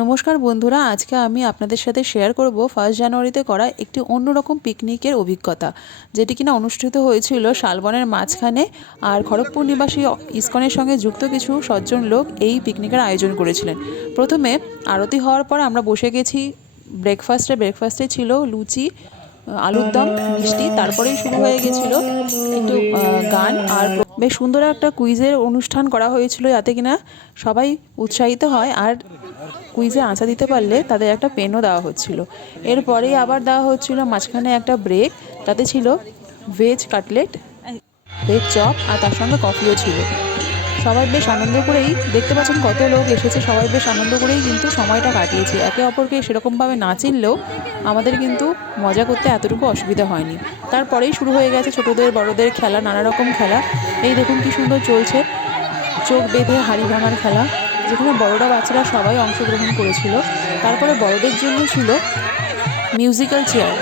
নমস্কার বন্ধুরা, আজকে আমি আপনাদের সাথে শেয়ার করব 1 জানুয়ারিতে করা একটি অন্যরকম পিকনিকের অভিজ্ঞতা, যেটি কিনা অনুষ্ঠিত হয়েছিল শালবনের মাঝখানে। আর খড়গপুর নিবাসী ইসকনের সঙ্গে যুক্ত কিছু সজ্জন লোক এই পিকনিকের আয়োজন করেছিলেন। প্রথমে আরতি হওয়ার পর আমরা বসে গেছি ব্রেকফাস্টে ছিল লুচি, আলুর দম, মিষ্টি। তারপরেই শুরু হয়ে গেছিলো একটু গান, আর বেশ সুন্দর একটা কুইজের অনুষ্ঠান করা হয়েছিল, যাতে কিনা সবাই উৎসাহিত হয়। আর কুইজে আনসার দিতে পারলে তাদের একটা পেনও দেওয়া হচ্ছিল। এরপরেই আবার দেওয়া হচ্ছিল মাঝখানে একটা ব্রেক, তাতে ছিল ভেজ কাটলেট, ভেজ চপ, আর তার সঙ্গে কফিও ছিল। সবাই বেশ আনন্দ করেই, দেখতে পাচ্ছেন কত লোক এসেছে, সবাই বেশ আনন্দ করেই কিন্তু সময়টা কাটিয়েছি। একে অপরকে সেরকমভাবে না চিনলেও আমাদের কিন্তু মজা করতে এতটুকু অসুবিধা হয়নি। তারপরেই শুরু হয়ে গেছে ছোটোদের বড়োদের খেলা, নানা রকম খেলা। এই দেখুন কি সুন্দর চলছে চোখ বেঁধে হাড়ি ভাঙার খেলা, যেখানে বড়রা বাচ্চারা সবাই অংশগ্রহণ করেছিল। তারপরে বড়দের জন্য ছিল মিউজিক্যাল চেয়ার।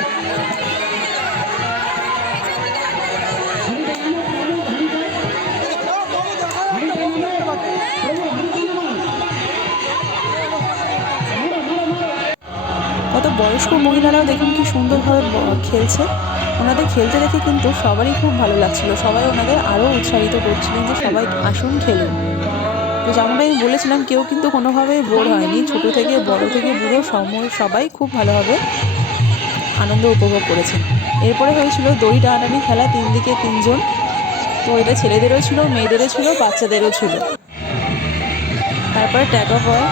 কত বয়স্ক মহিলারাও দেখুন কি সুন্দরভাবে খেলছে। ওনাদের খেলতে দেখে কিন্তু সবারই খুব ভালো লাগছিল। সবাই ওনাদের আরও উৎসাহিত করছিলেন যে সবাই আসুন খেলুন। তো যেমনটা আমি বলেছিলাম, কেউ কিন্তু কোনোভাবেই বোর হয়নি। ছোটো থেকে বড় থেকে বুড়ো সবাই খুব ভালোভাবে আনন্দ উপভোগ করেছেন। এরপরে হয়েছিল দড়ি টানাটানি খেলা, 3 দিকে 3 জন। তো এটা ছেলেদেরও ছিল, মেয়েদেরও ছিল, বাচ্চাদেরও ছিল। তারপরে ট্যাগ অফ ওয়ার,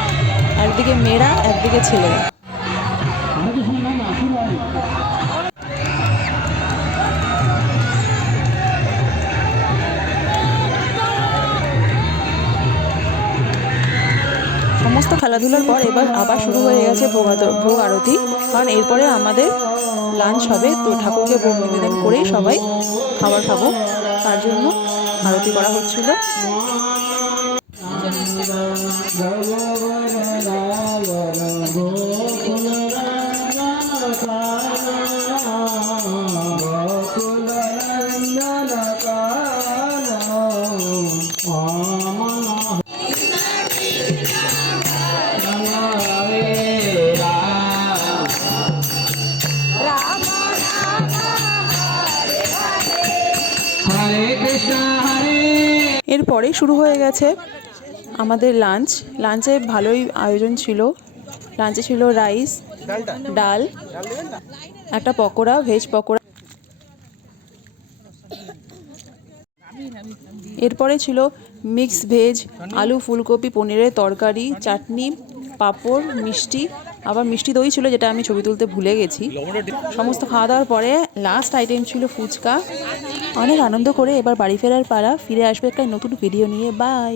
একদিকে মেয়েরা একদিকে ছেলেরা। সমস্ত খেলাধুলার পর এবার আবার শুরু হয়ে গেছে ভোগ আরতি, কারণ এরপরে আমাদের লাঞ্চ হবে। তো ঠাকুরকে ভোগ নিবেদন করেই সবাই খাবার খাবো, তার জন্য আরতি করা হচ্ছিল। এরপরে শুরু হয়ে গেছে আমাদের লাঞ্চে ভালোই আয়োজন ছিল। লাঞ্চে ছিল রাইস, ডাল, একটা পকোড়া, ভেজ পকোড়া। এরপরে ছিল মিক্স ভেজ, আলু ফুলকপি পনিরের তরকারি, চাটনি, পাঁপড়, মিষ্টি, আবার মিষ্টি দই ছিল, যেটা আমি ছবি তুলতে ভুলে গেছি। সমস্ত খাওয়া দাওয়ার পরে লাস্ট আইটেম ছিল ফুচকা। অনেক আনন্দ করে এবার বাড়ি ফেরার পালা। ফিরে আসবে একটা নতুন ভিডিও নিয়ে। বাই।